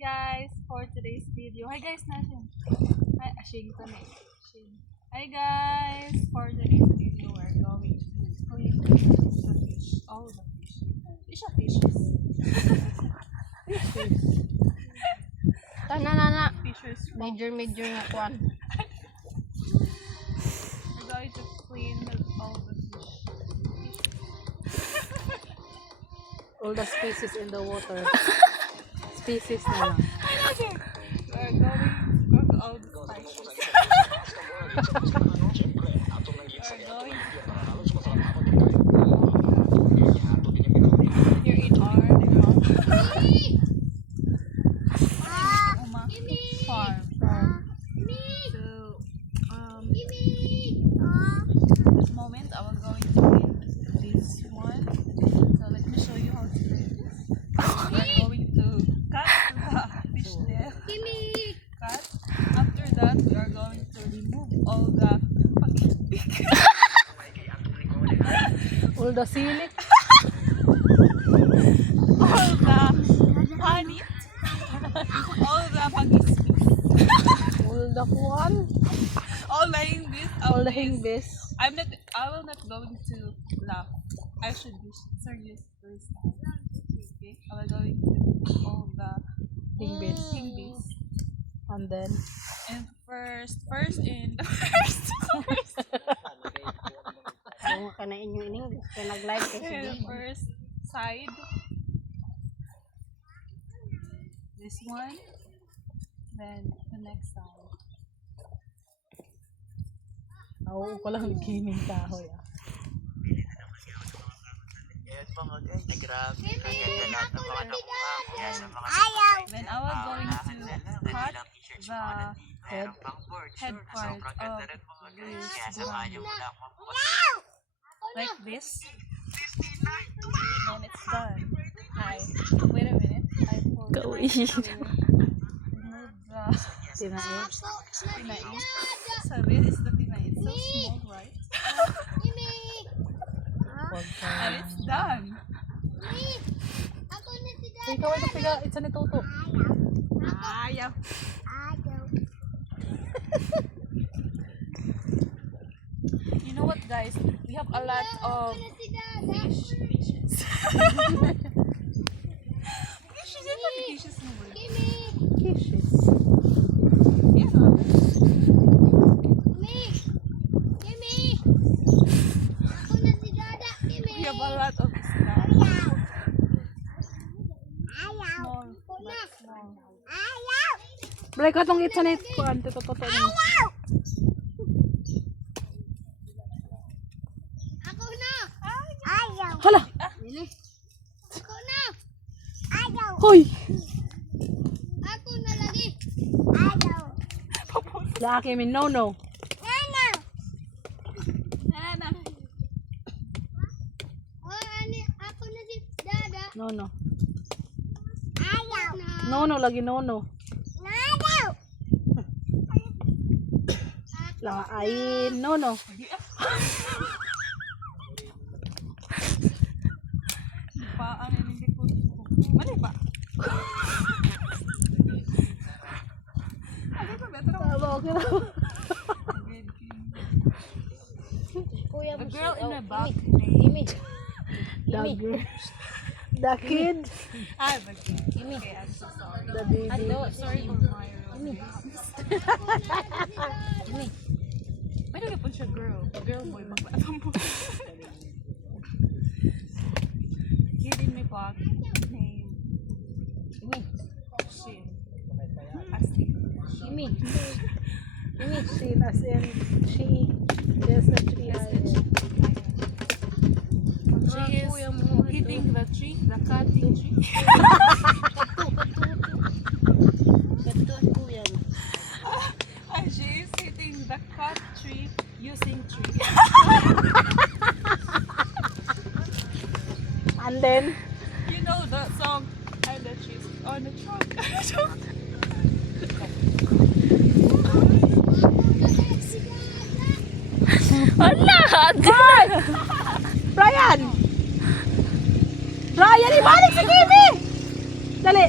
guys, for today's video. Hi guys natin. Hi, Ashing to me. Hi guys, for today's video we're going to clean the fish. All the fish. Fish are fishes. Tanana. Fishes. Major nga kwan. We're going to clean all the fish. All the species in the water. Species na lang. We're going to cook all the spices. We're going here in our farm. So, this moment I was going to clean this one. So let me show you how to do this. We're going to cut the fish there. Cut. After that, we are going to remove all the All the silik. all the honey, all the pagismis, All the kwan. all the English. All the hingbis. I will not going to laugh. I should be serious first time. Okay, I will going to all the Hingbis. English. And then And first in yung kana inyo ining kay nag-live kay the sige. first side. This one. Then the next side. Oo ko lang gaming kahoy. Then I was going to cut the head part of this one. Like this. Then it's done. Wait a minute. I forgot to remove the Tinait. tinait. So this is the tinait. So small, right? And it's done. Ikaw ito piga itsa ni Toto. Ayaw. You know what, guys? We have a lot of fishes. Fishes, ito fishes mo ba? Fishes. Yeah. We have a lot of stuff. Small, but small. Balik ka tong itsa ni kuan Toto Toto. Hala. Hoy. Laki min no. Nana. No. No lagi no. Lain no. Paan ini ko. Mali ba? Ano ba better? Okay na. The girl in the back. The kid. The kid. Okay, I'm so sorry. The baby. Sorry for my Pwede na po siya girl. Girl boy, magbaatang po. Kid in my back. Name. Shin. Asti. Seen as in she. There's a tree. She is hitting the tree, the cutting tree. And she is hitting the cut tree using tree. And then You know the song, and the trees on the trunk. Ryan! Ryan, ibalik si Kimi! Dali!